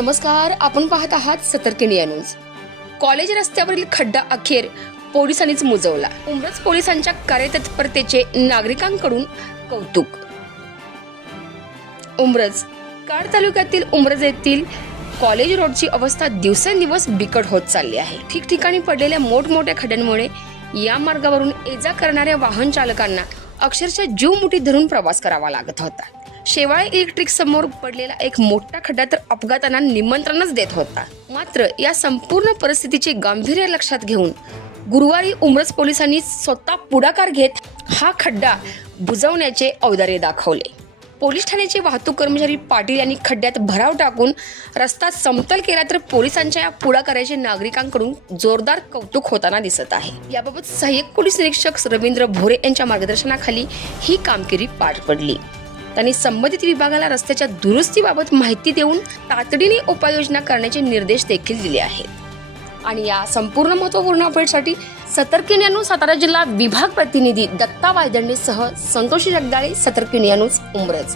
नमस्कार आपण पाहत आहात सतर्क इंडिया न्यूज. कॉलेज रस्त्यावरील खड्डा अखेर पोलिसांनीच मुजवला. उमरज पोलिसांच्या कार्यतत्परतेचे नागरिकांकडून कौतुक. उमरज काड तालुक्यातील उमरज येथील कॉलेज रोडची अवस्था दिवसेंदिवस बिकट होत चालली आहे. ठिकठिकाणी पडलेल्या मोठमोठ्या खड्ड्यांमुळे या मार्गावरून ये जा करणाऱ्या वाहन चालकांना अक्षरशः जीव मुठी धरून प्रवास करावा लागत होता. शेवाळे इलेक्ट्रिक समोर पडलेला एक मोठा खड्डा तर अपघातांना निमंत्रणच देत होता. मात्र या संपूर्ण परिस्थितीचे गांभीर्य लक्षात घेऊन गुरुवारी उमरस पोलिसांनी स्वतः पुढाकार घेत हा खड्डा बुजवण्याचे औदार्य दाखवले. पोलीस ठाण्याचे वाहतूक कर्मचारी पाटील यांनी खड्ड्यात भराव टाकून रस्ता समतल केला तर पोलिसांच्या या पुढाकाराचे नागरिकांकडून जोरदार कौतुक होताना दिसत आहे. याबाबत सहाय्यक पोलीस निरीक्षक रवींद्र भोरे यांच्या मार्गदर्शनाखाली ही कामगिरी पार पडली. त्यांनी संबंधित विभागाला रस्त्याच्या दुरुस्तीबाबत माहिती देऊन तातडीने उपाययोजना करण्याचे निर्देश देखील दिले आहेत. आणि या संपूर्ण महत्त्वपूर्ण अपडेटसाठी सतर्क न्यूज सातारा जिल्हा विभाग प्रतिनिधी दत्ता वायदंडेसह संतोषी जगदाळे सतर्क न्यूज उमरज.